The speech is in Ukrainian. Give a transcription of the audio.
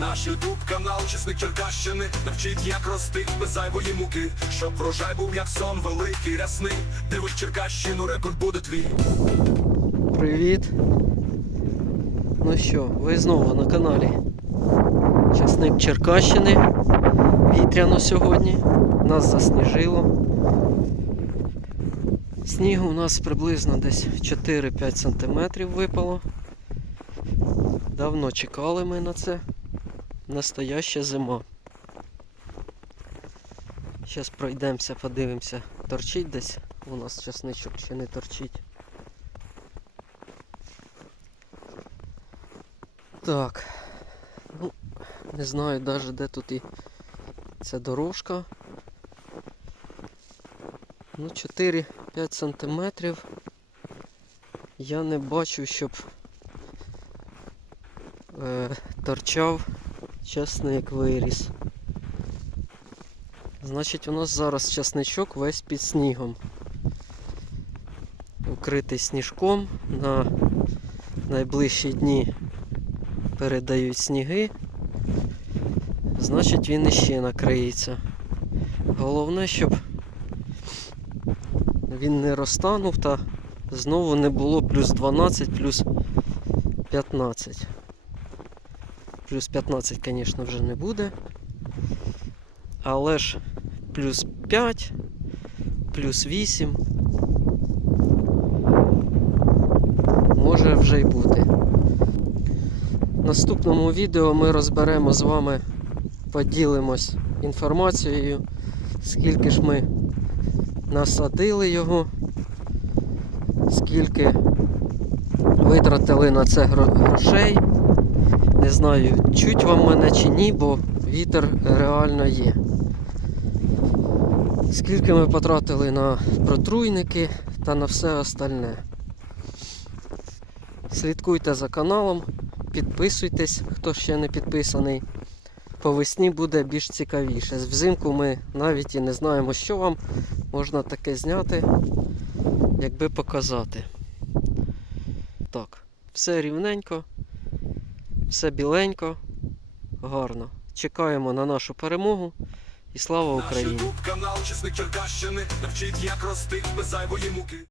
Наш ютуб канал Чесник Черкащини Навчить як рости без зайвої муки Щоб врожай був як сон великий рясний Дивись Черкащину, рекорд буде твій Привіт. Ну що, ви знову на каналі Часник Черкащини. Вітряно сьогодні. Нас засніжило. Снігу у нас приблизно десь 4-5 см випало. Давно чекали ми на це. Настояща зима. Зараз пройдемося, подивимося, торчить десь у нас часничок чи не торчить. Так. Ну, не знаю навіть де тут і ця дорожка. Ну, 4-5 сантиметрів. Я не бачу, щоб е, торчав часник виріс. Значить, у нас зараз часничок весь під снігом. Укритий сніжком на найближчі дні передають сніги, значить він іще накриється. Головне, щоб він не розтанув та знову не було плюс 12, плюс 15. Плюс 15, звісно, вже не буде. Але ж плюс 5, плюс 8 може вже й бути. В наступному відео ми розберемо з вами, поділимось інформацією, скільки ж ми насадили його, скільки витратили на це грошей. Не знаю, чуть вам мене чи ні, бо вітер реально є. Скільки ми потратили на протруйники та на все остальне. Слідкуйте за каналом, підписуйтесь, хто ще не підписаний. По весні буде більш цікавіше. Взимку ми навіть і не знаємо, що вам можна таке зняти, якби показати. Так, все рівненько, все біленько, гарно. Чекаємо на нашу перемогу і слава Наш Україні! ютуб канал Чесник Черкащини Навчить як рости без зайвої муки